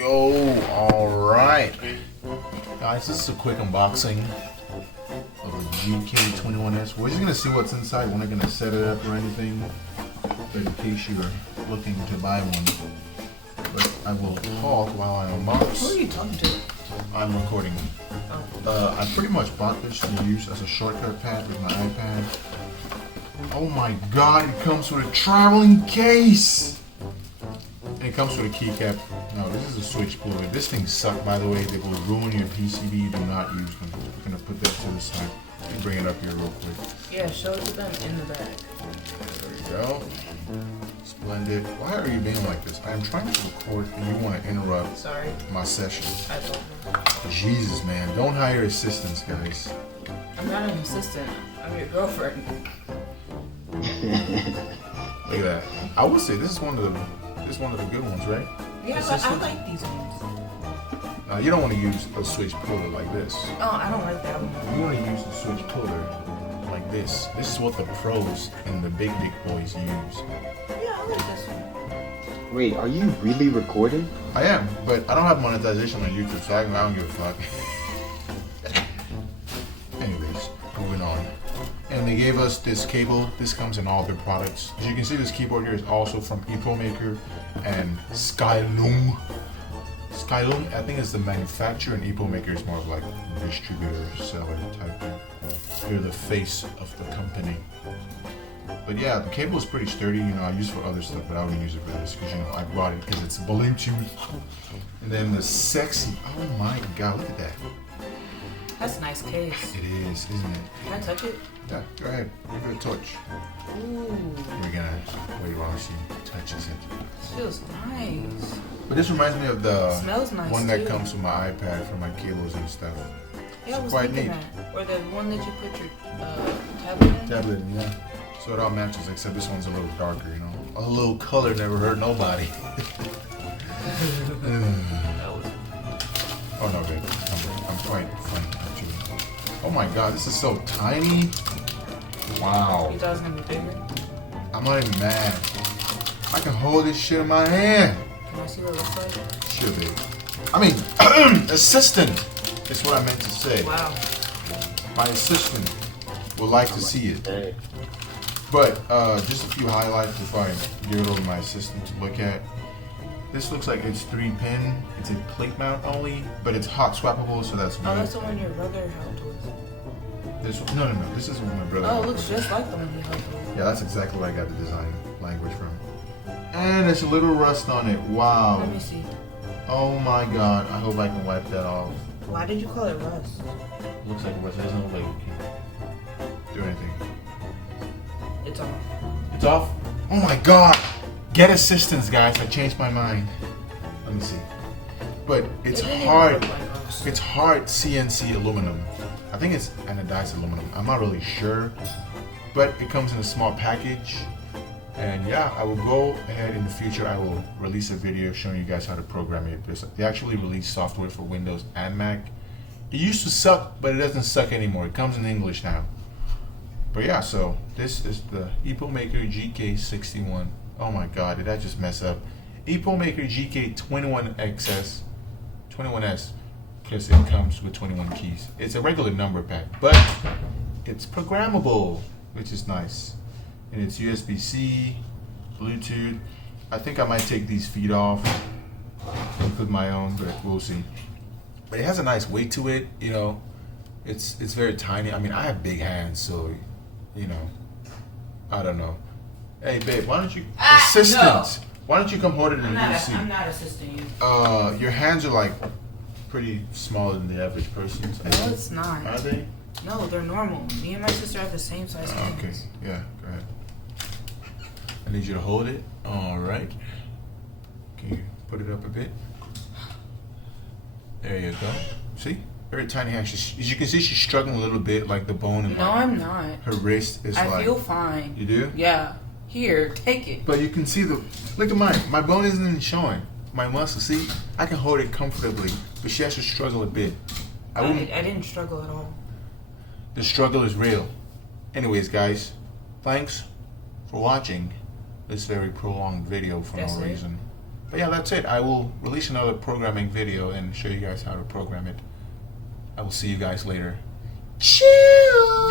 go. Alright. Guys, this is a quick unboxing of the GK21S. We're just going to see what's inside. We're not going to set it up or anything. But in case you're looking to buy one. But I will talk while I unbox. Who are you talking to? I'm recording. I pretty much bought this to use as a shortcut pad with my iPad. Oh my god, it comes with a traveling case! And it comes with a keycap. No, this is a switch puller. This thing sucks, by the way. They will ruin your PCB. Do not use them. We're going to put that to the side. Let me bring it up here real quick. Yeah, show it to them in the bag. There we go. Splendid. Why are you being like this? I am trying to record and you want to interrupt my session. I don't know. Jesus, man. Don't hire assistants, guys. I'm not an assistant. I'm your girlfriend. Look at that. I would say this is one of the good ones, right? Yeah, but I like these ones. You don't want to use a switch puller like this. Oh, I don't like that one. You want to use the switch puller like this. This is what the pros and the big boys use. Yeah, I like this one. Wait, are you really recording? I am, but I don't have monetization on YouTube, so I don't give a fuck. Anyways, moving on. And they gave us this cable. This comes in all their products. As you can see, this keyboard here is also from EPOMAKER and Skylum. Skylum, I think, is the manufacturer, and EPOMAKER is more of like distributor, seller type thing. They're the face of the company. But yeah, the cable is pretty sturdy. You know, I use it for other stuff, but I wouldn't use it for this because, you know, I bought it because it's Bluetooth. And then the sexy, oh my god, look at that. That's a nice case. It is, isn't it? Can I touch it? Yeah, go ahead. Give it a touch. Ooh. We're gonna wait while she touches it. This feels nice. But this reminds me of the Smells nice one that too. comes with my iPad for my cables and stuff. Yeah, I was quite thinking neat. that. Or the one that you put your tablet in. Tablet, yeah. So it all matches, except this one's a little darker, you know. A little color never hurt nobody. Oh no, babe. I'm quite funny, actually. Oh my god, this is so tiny. Wow. You thought it was gonna be bigger? I'm not even mad. I can hold this shit in my hand. Can I see what it looks like? Sure, babe. I mean, assistant is what I meant to say. Wow. My assistant would like to see it. But just a few highlights before I give it over to my assistant to look at. This looks like it's 3-pin. It's a plate mount only, but it's hot swappable, so that's good. Oh, that's the one your brother helped with. This one, no. This is one my brother. Oh, it looks just like the one he helped with. Yeah, that's exactly where I got the design language from. And there's a little rust on it. Wow. Let me see. Oh my god. I hope I can wipe that off. Why did you call it rust? Looks like rust. There's no way we can do anything. It's off. It's off? Oh my god! Get assistance, guys. I changed my mind. Let me see. But it's hard. It's hard CNC aluminum. I think it's anodized aluminum. I'm not really sure. But it comes in a small package. And yeah, I will go ahead in the future. I will release a video showing you guys how to program it. They actually release software for Windows and Mac. It used to suck, but it doesn't suck anymore. It comes in English now. But yeah, so this is the EPOMAKER GK61. Oh my god, did I just mess up? EPOMAKER GK21S, because it comes with 21 keys. It's a regular number pad, but it's programmable, which is nice. And it's USB-C, Bluetooth. I think I might take these feet off and put my own, but we'll see. But it has a nice weight to it, you know. It's very tiny. I mean, I have big hands, so, you know, I don't know. Hey, babe, why don't you assistant? No. Why don't you come hold it in the seat? I'm not assisting you. Your hands are like pretty smaller than the average person's. No, it's not. Are they? No, they're normal. Me and my sister have the same size hands. Okay, yeah, go ahead. I need you to hold it. All right. Can you put it up a bit? There you go. See? Very tiny hand. As you can see, she's struggling a little bit, like the bone in I'm not. her wrist is I feel fine. You do? Yeah. Here, take it. But you can see look at mine. My bone isn't even showing. My muscle, see? I can hold it comfortably, but she has to struggle a bit. I didn't struggle at all. The struggle is real. Anyways, guys, thanks for watching this very prolonged video for no reason. But yeah, that's it. I will release another programming video and show you guys how to program it. I will see you guys later. Chill!